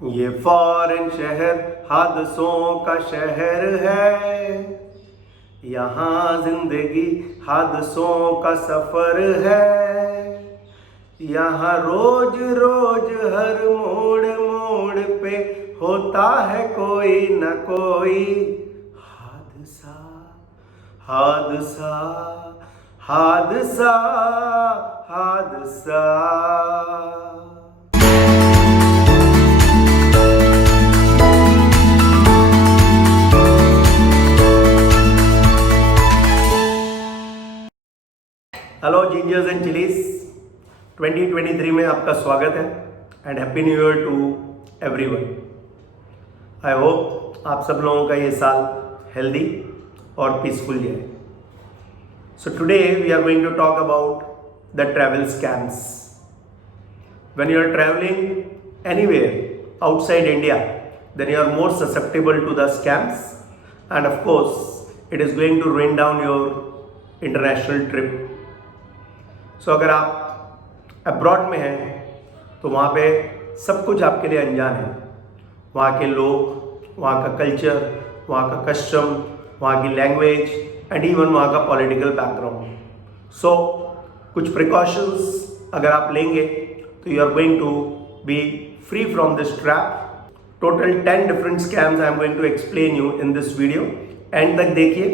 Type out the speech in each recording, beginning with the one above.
ये फॉरेन शहर हादसों का शहर है, यहाँ जिंदगी हादसों का सफर है। यहाँ रोज रोज हर मोड़ मोड़ पे होता है कोई न कोई हादसा हादसा हादसा हादसा। हेलो जिंजर्स एंड चिलीज, 2023 में आपका स्वागत है and happy new year to everyone. I hope आप सब लोगों का ये साल हेल्दी और पीसफुल जाए। So today we are going to talk about the travel scams. When you are travelling anywhere outside India, then you are more susceptible to the scams, and of course it is going to ruin down your international trip. सो अगर आप abroad में हैं तो वहाँ पे सब कुछ आपके लिए अनजान है। वहाँ के लोग, वहाँ का कल्चर, वहाँ का कस्टम, वहाँ की लैंग्वेज एंड इवन वहाँ का पॉलिटिकल बैकग्राउंड। सो कुछ प्रिकॉशंस अगर आप लेंगे तो you are going to be free from this trap. Total 10 different scams I am going to explain you in this video. End तक देखिए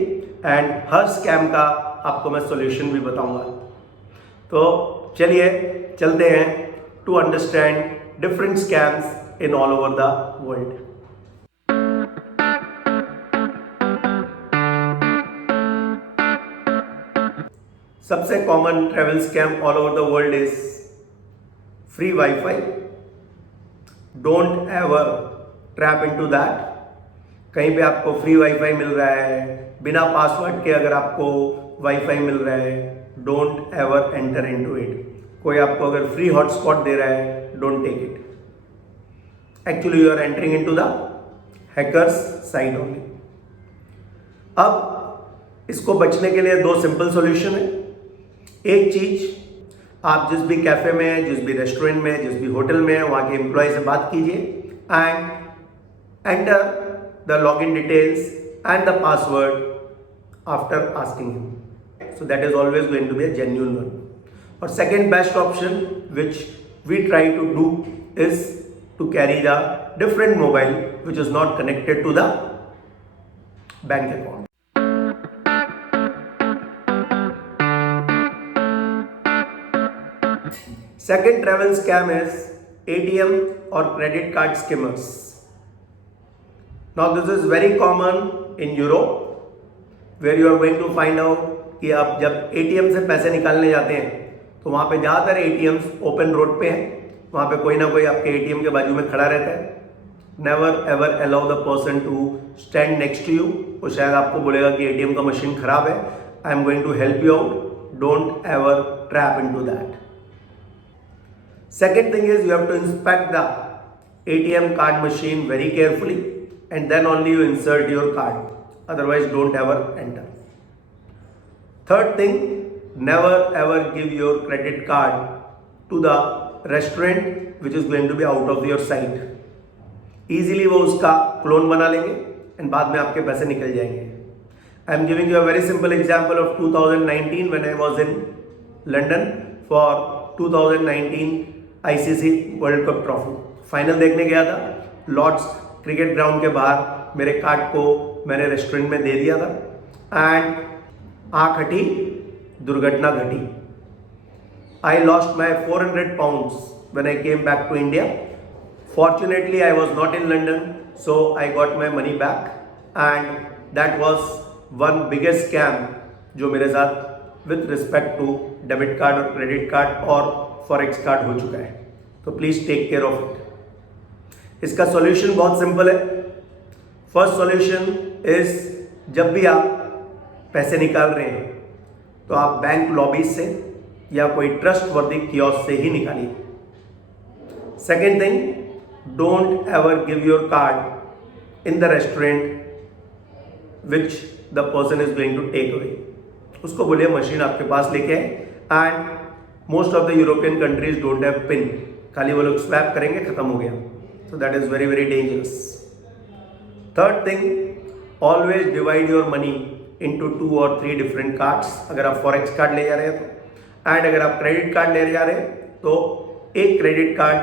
एंड हर स्कैम का आपको मैं सॉल्यूशन भी बताऊंगा। तो चलिए चलते हैं to understand different scams in all over the world. सबसे common travel scam all over the world is free WiFi. Don't ever trap into that. कहीं पे आपको फ्री वाईफाई मिल रहा है, बिना पासवर्ड के अगर आपको वाईफाई मिल रहा है, don't ever enter into it. कोई आपको अगर फ्री हॉटस्पॉट दे रहा है, don't take it. Actually you are entering into the hackers site only. अब इसको बचने के लिए 2 सिंपल सॉल्यूशन है। एक चीज, आप जिस भी कैफे में, जिस भी रेस्टोरेंट में, जिस भी होटल में, वहाँ के एम्प्लॉय से बात कीजिए and enter the login details and the password after asking him. So that is always going to be a genuine one. Or second best option which we try to do is to carry the different mobile which is not connected to the bank account. Second travel scam is ATM or credit card skimmers. Now this is very common in Europe where you are going to find out कि आप जब ATM से पैसे निकालने जाते हैं तो वहाँ पे ज़्यादातर एटीएम्स ओपन रोड पे हैं। वहाँ पे कोई ना कोई आपके एटीएम के बाजू में खड़ा रहता है। Never ever allow the person to stand next to you. वो शायद आपको बोलेगा कि एटीएम का मशीन खराब है, I am going to help you out. Don't ever trap into that. Second thing is you have to inspect the ATM card machine very carefully and then only you insert your card, otherwise don't ever enter. Third thing, never ever give your credit card to the restaurant which is going to be out of your sight. Easily वो उसका clone बना लेंगे and बाद में आपके पैसे निकल जाएंगे। I am giving you a very simple example of 2019 when I was in London for 2019 ICC World Cup Trophy. Final देखने गया था। लॉर्ड्स क्रिकेट ग्राउंड के बाहर मेरे कार्ड को मैंने रेस्टोरेंट में दे दिया था एंड आँख हटी, दुर्घटना घटी। I lost my 400 pounds when I came back to India. Fortunately, I was not in London, so I got my money back, and that was one biggest scam जो मेरे साथ with respect to debit card और credit card और forex card हो चुका है। तो please take care of it. इसका सॉल्यूशन बहुत सिंपल है। फर्स्ट सॉल्यूशन इज, जब भी आप पैसे निकाल रहे हैं तो आप बैंक लॉबीज से या कोई ट्रस्ट वर्दी कियोस्क से ही निकालिए। Second thing, don't ever give your card in the restaurant which the person is going to take away. उसको बोलिए मशीन आपके पास लेके आए and most of the European countries don't have pin. खाली वो लोग स्वैप करेंगे, खत्म हो गया। So that is very dangerous. Third thing, always divide your money into 2 or 3 different cards. अगर आप फॉरेक्स कार्ड ले जा रहे हैं तो, एंड अगर आप क्रेडिट कार्ड ले जा रहे हैं तो एक क्रेडिट कार्ड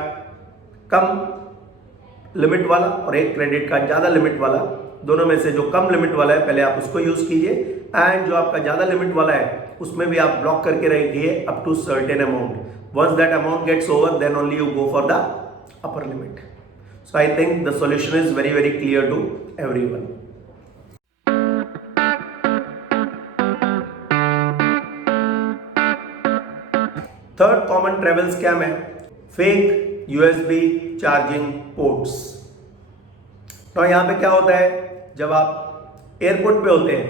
कम लिमिट वाला और एक क्रेडिट कार्ड ज़्यादा लिमिट वाला, दोनों में से जो कम लिमिट वाला है पहले आप उसको यूज़ कीजिए, एंड जो आपका ज़्यादा लिमिट वाला है उसमें भी आप ब्लॉक करके रखिए up to certain amount. Once that amount gets over then only you go for the upper limit. So I think the solution is very clear to everyone. Third common travel scam है fake USB charging ports. तो यहाँ पे क्या होता है, जब आप airport पे होते हैं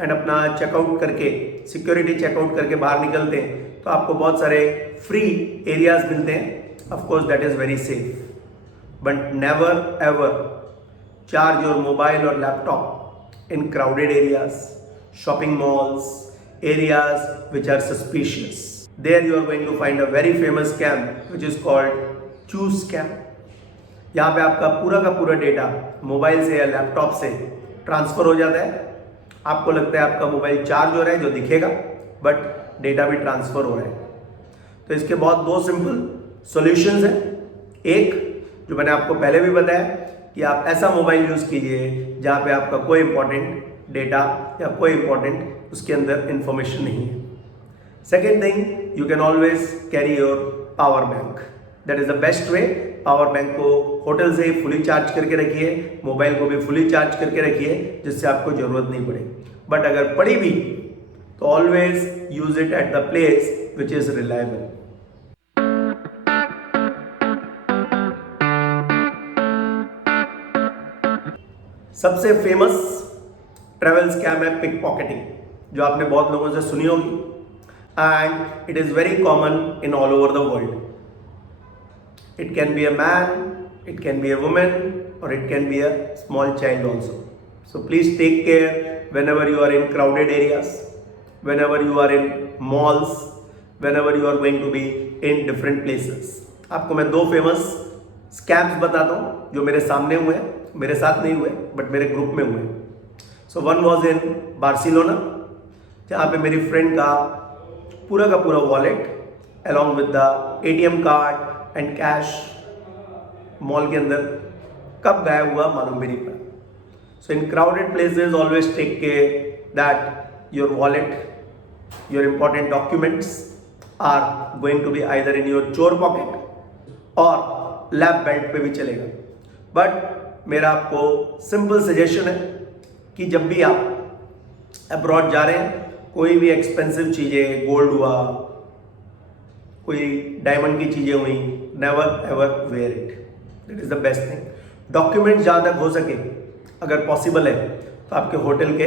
एंड अपना चेकआउट करके सिक्योरिटी चेकआउट करके बाहर निकलते हैं तो आपको बहुत सारे फ्री एरियाज मिलते हैं. Of course that is very safe. But never ever charge your mobile or laptop in crowded areas, shopping malls, areas which are suspicious. There you are going to find a very famous scam which is called Choose scam. यहाँ पे आपका पूरा का पूरा data mobile से या laptop से transfer हो जाता है. आपको लगता है आपका मोबाइल चार्ज हो रहा है जो दिखेगा, बट डेटा भी ट्रांसफर हो रहा है. तो इसके बहुत दो सिंपल सॉल्यूशंस हैं. एक जो मैंने आपको पहले भी बताया कि आप ऐसा मोबाइल यूज़ कीजिए जहाँ पे आपका कोई इंपॉर्टेंट डेटा या कोई इंपॉर्टेंट उसके अंदर इंफॉर्मेशन नहीं है. Second thing, you can always carry your power bank. That is the best way. Power bank को होटल से ही फुली चार्ज करके रखिए, मोबाइल को भी फुली चार्ज करके रखिए जिससे आपको ज़रूरत नहीं पड़े. बट अगर पड़ी भी तो always use it at the place which is reliable. सबसे फेमस ट्रैवल स्कैम है पिक पॉकेटिंग, जो आपने बहुत लोगों से सुनी होगी, and it is very common in all over the world. It can be a man, it can be a women, और it can be a small child also. So please take care whenever you are in crowded areas, whenever you are in malls, whenever you are going to be in different places. आपको मैं 2 famous scams बताता हूँ जो मेरे सामने हुए हैं. मेरे साथ नहीं हुए बट मेरे ग्रुप में हुए. So one was in Barcelona, जहाँ पे मेरी फ्रेंड का पूरा wallet along with the ATM card and cash mall के अंदर कब गायब हुआ मालूम भी नहीं पड़ा. So in crowded places always take care that your wallet, your important documents are going to be either in your चोर पॉकेट और लैप बेल्ट पे भी चलेगा. बट मेरा आपको सिंपल सजेशन है कि जब भी आप अब्रॉड जा रहे हैं, कोई भी एक्सपेंसिव चीज़ें, गोल्ड हुआ, कोई डायमंड की चीज़ें हुई, never ever wear it. That is the best thing. Documents जहाँ तक हो सके अगर पॉसिबल है तो आपके होटल के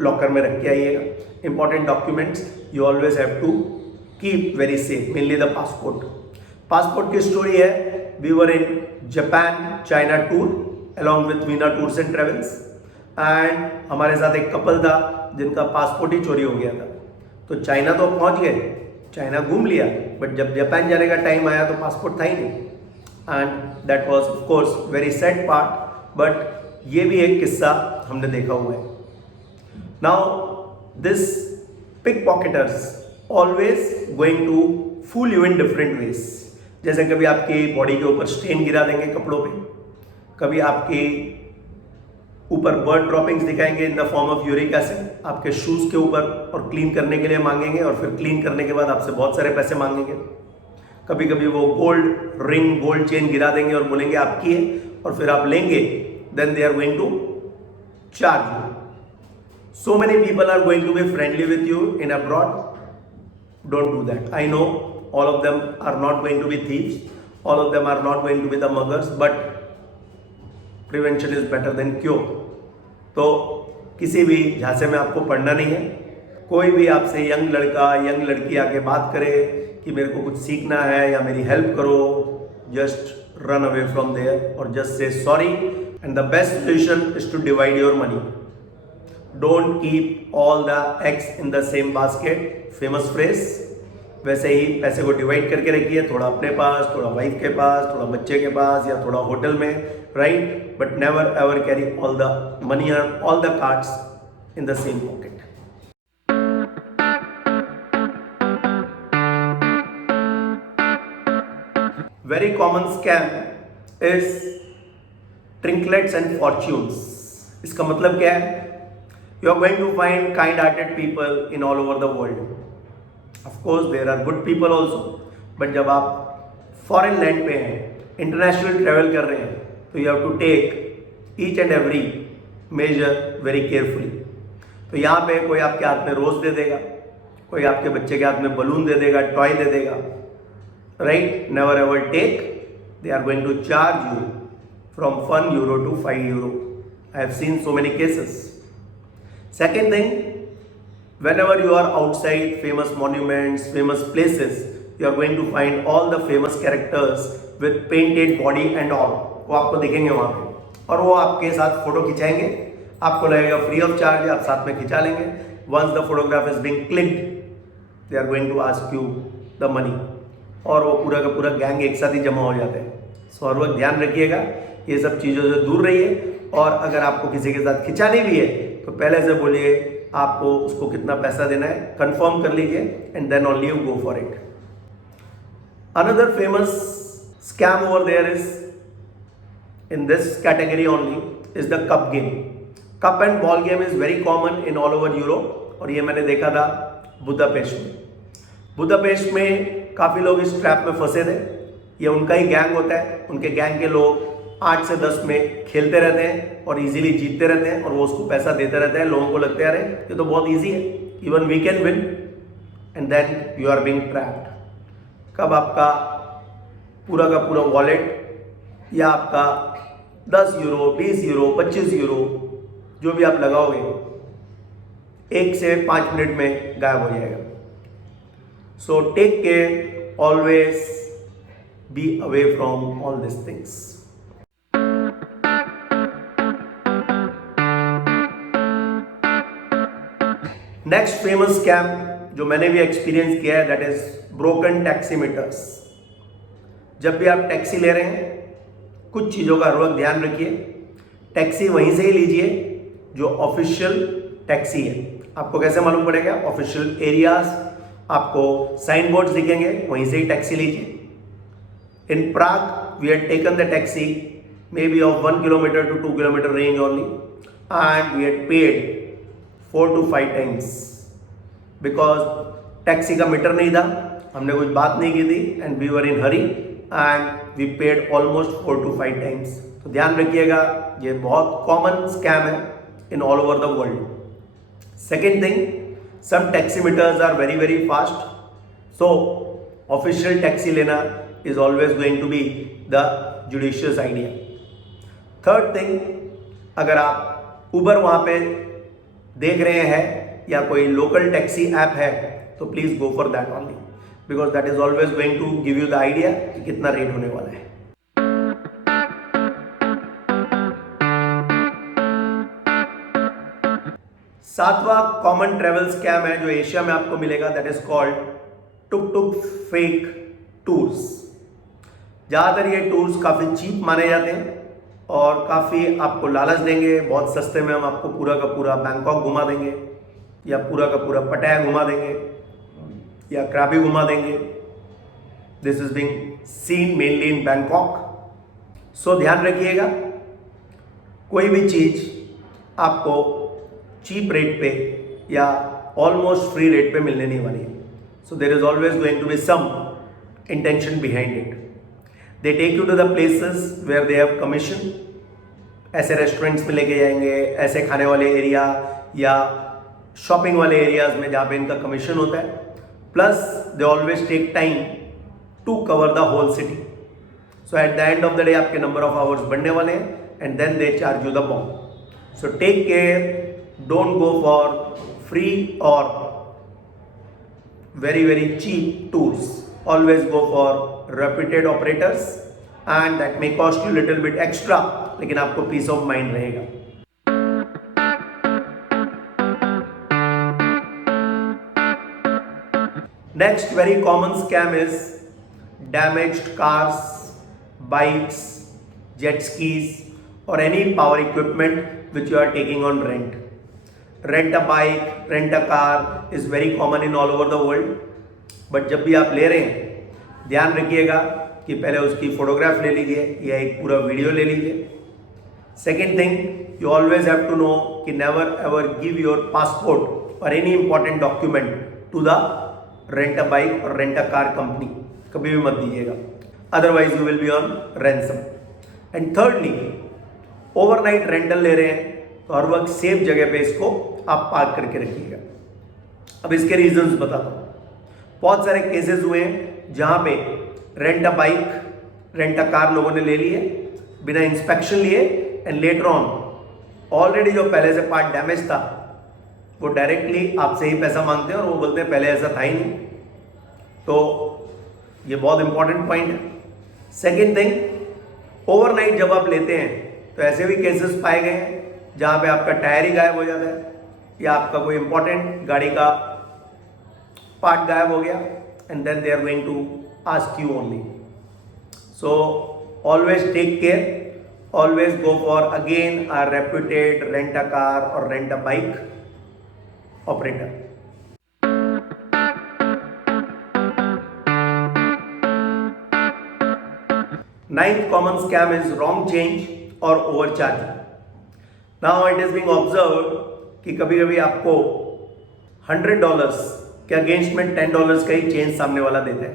लॉकर में रख के आइएगा. Important documents you always have to keep very safe, mainly the passport. Passport की स्टोरी है, we were in Japan China tour along with Veena tours and travels, and हमारे साथ एक कपल था जिनका पासपोर्ट ही चोरी हो गया था. तो चाइना तो पहुंच गए, चाइना घूम लिया, बट जब जापान जाने का टाइम आया तो पासपोर्ट था ही नहीं. And that was of course very sad part, but ये भी एक किस्सा हमने देखा हुआ है. Now this pickpocketers always going to fool you in different ways. जैसे कभी आपकी बॉडी के ऊपर स्टेन गिरा देंगे कपड़ों पे, कभी आपके ऊपर बर्ड ड्रॉपिंग्स दिखाएंगे in the form of uric acid आपके शूज़ के ऊपर, और क्लीन करने के लिए मांगेंगे, और फिर क्लीन करने के बाद आपसे बहुत सारे पैसे मांगेंगे. कभी कभी वो गोल्ड रिंग, गोल्ड चेन गिरा देंगे और बोलेंगे आपकी है, और फिर आप लेंगे, then they are going to charge you. So many people are going to be friendly with you in abroad. Don't do that. I know all of them are not going to be thieves, all of them are not going to be the muggers, but prevention is better than cure. तो किसी भी झांसे में आपको पढ़ना नहीं है. कोई भी आपसे यंग लड़का, यंग लड़की आके बात करे कि मेरे को कुछ सीखना है या मेरी हेल्प करो, just run away from there और just say sorry. And the best solution is to divide your money. Don't keep all the eggs in the same basket. Famous phrase. वैसे ही पैसे को डिवाइड करके रखिए, थोड़ा अपने पास, थोड़ा वाइफ के पास, थोड़ा बच्चे के पास या थोड़ा होटल में, right, but never ever carry all the money और all the cards in the same pocket. Very common scam is trinkets and fortunes. इसका मतलब क्या है? You are going to find kind-hearted people in all over the world. Of course, there are good people also. But जब आप foreign land पे हैं, international travel कर रहे हैं, तो you have to take each and every measure very carefully. तो यहाँ पे कोई आपके हाथ में रोज दे देगा, कोई आपके बच्चे के हाथ में बलून दे देगा, टॉय दे देगा. Right? Never ever take. They are going to charge you from €1 to €5. I have seen so many cases. Second thing, whenever you are outside famous monuments, famous places, you are going to find all the famous characters with painted body and all. वो आपको दिखेंगे वहाँ पे और वो आपके साथ photo खिंचाएंगे. आपको लगेगा फ्री ऑफ चार्ज, आप साथ में खिंचा लेंगे. Once the photograph is being clicked, they are going to ask you the money. और वो पूरा का पूरा गैंग एक साथ ही जमा हो जाते हैं. सो हर वक्त ध्यान रखिएगा, ये सब चीज़ों से दूर रहिए. और अगर आपको किसी के साथ खिंचानी भी है तो पहले से बोलिए आपको उसको कितना पैसा देना है, कंफर्म कर लीजिए, and then only you go for it. Another famous scam over there is in this category only is the cup game. Cup and ball game is very common in all over Europe, और ये मैंने देखा था Budapest में. Budapest में काफ़ी लोग इस ट्रैप में फंसे थे. ये उनका ही गैंग होता है, उनके गैंग के लोग 8 से 10 में खेलते रहते हैं और इजीली जीतते रहते हैं, और वो उसको पैसा देते रहते हैं. लोगों को लगता है अरे ये तो बहुत इजी है, even we can win, and then you are being trapped. कब आपका पूरा का पूरा वॉलेट या आपका €10, €20, €25 जो भी आप लगाओगे 1 से 5 मिनट में गायब हो जाएगा. So take care, always be away from all these things. Next famous scam जो मैंने भी एक्सपीरियंस किया है, that is broken taximeters. जब भी आप टैक्सी ले रहे हैं, कुछ चीज़ों का हर वक्त ध्यान रखिए. टैक्सी वहीं से ही लीजिए जो ऑफिशियल टैक्सी है. आपको कैसे मालूम पड़ेगा? ऑफिशियल एरियाज, आपको साइन बोर्ड्स दिखेंगे, वहीं से ही टैक्सी लीजिए. In Prague we had taken the taxi maybe of 1 kilometre to 2 kilometre range only, and we had paid 4 to 5 times because taxi का मीटर नहीं था, हमने कुछ बात नहीं की थी, and we were in hurry and we paid almost 4 to 5 times. तो ध्यान रखिएगा, ये बहुत कॉमन स्कैम है इन all over the world. Second thing, some taximeters are very very fast, so official taxi लेना is always going to be the judicious idea. Third thing, अगर आप उबर वहाँ पे देख रहे हैं या कोई लोकल टैक्सी ऐप है तो please go for that only, because that is always going to give you the idea कि कितना रेट होने वाला है. सातवां कॉमन ट्रेवल स्कैम है जो एशिया में आपको मिलेगा, that is called took took fake tours. ज़्यादातर ये टूर्स काफ़ी चीप माने जाते हैं और काफ़ी आपको लालच देंगे. बहुत सस्ते में हम आपको पूरा का पूरा बैंकॉक घुमा देंगे, या पूरा का पूरा पटाया घुमा देंगे, या क्राबी घुमा देंगे. This is being seen mainly in Bangkok. So ध्यान रखिएगा, कोई भी चीज़ आपको चीप रेट पे या ऑलमोस्ट फ्री रेट पे मिलने नहीं वाली है. So there is always going to be some intention behind it. They take you to the places where they have commission. ऐसे रेस्टोरेंट्स में लेके जाएंगे, ऐसे खाने वाले एरिया या शॉपिंग वाले एरियाज में जहाँ पे इनका कमीशन होता है. Plus they always take time to cover the whole city. So at the end of the day आपके नंबर ऑफ आवर्स बढ़ने वाले हैं, and then they charge you the bomb. So take care, don't go for free or very very cheap tours. Always go for reputed operators, and that may cost you little bit extra, लेकिन आपको peace of mind रहेगा. Next very common scam is damaged cars, bikes, jet skis or any power equipment which you are taking on rent. Rent a bike, rent a car is very common in all over the world. But जब भी आप ले रहे हैं ध्यान रखिएगा कि पहले उसकी फोटोग्राफ ले लीजिए या एक पूरा वीडियो ले लीजिए. Second thing, you always have to know कि never ever give your passport और any important document to the rent a bike और रेंट अ कार कंपनी. कभी भी मत दीजिएगा, otherwise you will be on ransom. And thirdly, overnight rental ले रहे हैं तो हर वक्त सेफ जगह पे इसको आप पार्क करके रखिएगा. अब इसके रीजंस बताता हूँ. बहुत सारे केसेस हुए हैं जहाँ पे rent a bike, rent a car लोगों ने ले लिए बिना इंस्पेक्शन लिए एंड लेटर ऑन ऑलरेडी जो पहले से पार्ट डैमेज था वो डायरेक्टली आपसे ही पैसा मांगते हैं और वो बोलते हैं पहले ऐसा था ही नहीं. तो ये बहुत इंपॉर्टेंट पॉइंट है. सेकेंड थिंग, ओवरनाइट जब आप लेते हैं तो ऐसे भी केसेस पाए गए हैं जहाँ पे आपका टायर ही गायब हो जाता है या आपका कोई इंपॉर्टेंट गाड़ी का पार्ट गायब हो गया and then they are going to ask you only. So always take care, always go for again a reputed rent a car or rent a bike operator. Ninth common scam is wrong change or overcharging. Now it is being observed कि कभी कभी आपको $100 के against में $10 का ही change सामने वाला देता है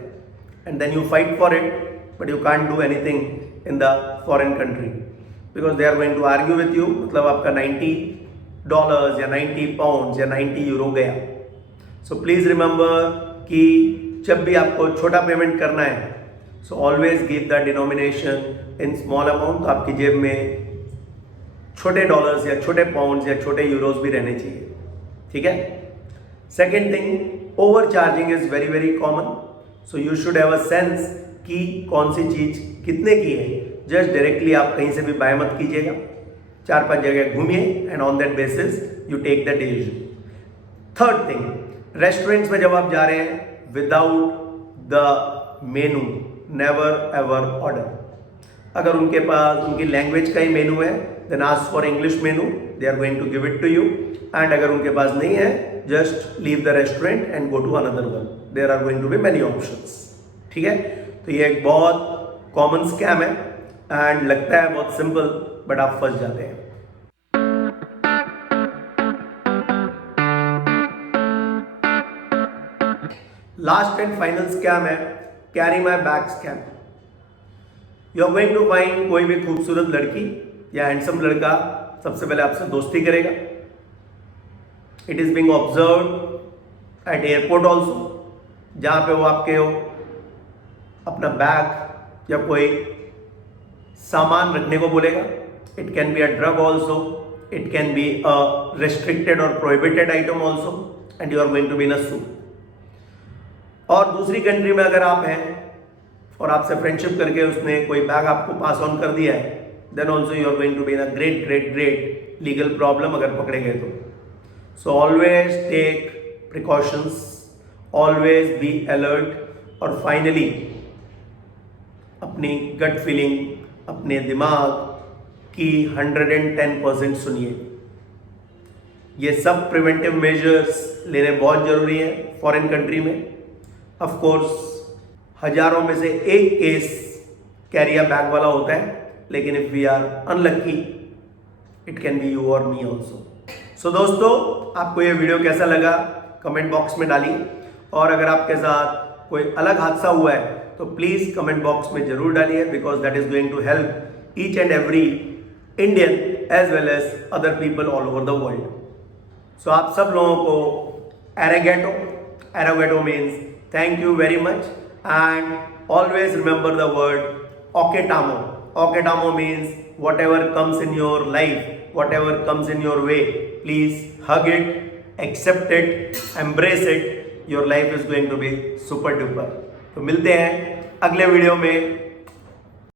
and then you fight for it but you can't do anything in the foreign country because they are going to argue with you. मतलब आपका $90 या 90 पाउंड या 90 यूरो गया. सो प्लीज रिमेंबर कि जब भी आपको छोटा पेमेंट करना है so always give the denomination in small amount. तो आपकी जेब में छोटे डॉलर्स या छोटे पाउंड्स या छोटे यूरोज भी रहने चाहिए. ठीक है. Second thing, over charging is very very common. So you should have a sense कि कौन सी चीज कितने की है. जस्ट डायरेक्टली आप कहीं से भी बाय मत कीजिएगा. 4-5 जगह घूमिए and on that basis you take the decision. Third thing, restaurants में जब आप जा रहे हैं without the menu never ever order. अगर उनके पास उनकी लैंग्वेज का ही मेनू है then ask for English menu, they are going to give it to you. And अगर उनके पास नहीं है just leave the restaurant and go to another one. There are going to be many options. ठीक है. तो ये एक बहुत कॉमन स्कैम है एंड लगता है बहुत सिंपल बट आप फंस जाते हैं. लास्ट एंड फाइनल स्कैम है carry my bag scam. You are going to find कोई भी खूबसूरत लड़की या हैंडसम लड़का सबसे पहले आपसे दोस्ती करेगा. It is being observed eight airport also, जहाँ पे वो आपके अपना बैग या कोई सामान रखने को बोलेगा. It can be a drug also, it can be a restricted और prohibited item also and you are going to be in a suit. और दूसरी कंट्री में अगर आप हैं और आपसे फ्रेंडशिप करके उसने कोई बैग आपको पास ऑन कर दिया है then also you are going to be in a great great great legal problem अगर पकड़े गए तो. So always take precautions, always be alert और फाइनली अपनी गट फीलिंग, अपने दिमाग की 110% सुनिए. ये सब प्रिवेंटिव मेजर्स लेने बहुत जरूरी है फॉरेन कंट्री में. ऑफ कोर्स हजारों में से एक केस कैरियर बैग वाला होता है, लेकिन if we are unlucky it can be you और मी ऑल्सो. सो दोस्तों, आपको ये वीडियो कैसा लगा कमेंट बॉक्स में डालिए. और अगर आपके साथ कोई अलग हादसा हुआ है तो प्लीज कमेंट बॉक्स में जरूर डालिए because that is going to help each and every Indian as well as other people all over the world. So आप सब लोगों को एरोगेटो means thank you very much and always remember the word ओकेटामो. ओकेटामो means whatever comes in your life, whatever comes in your way, please hug it, accept it, embrace it. Your life is going to be super duper. तो मिलते हैं अगले video में.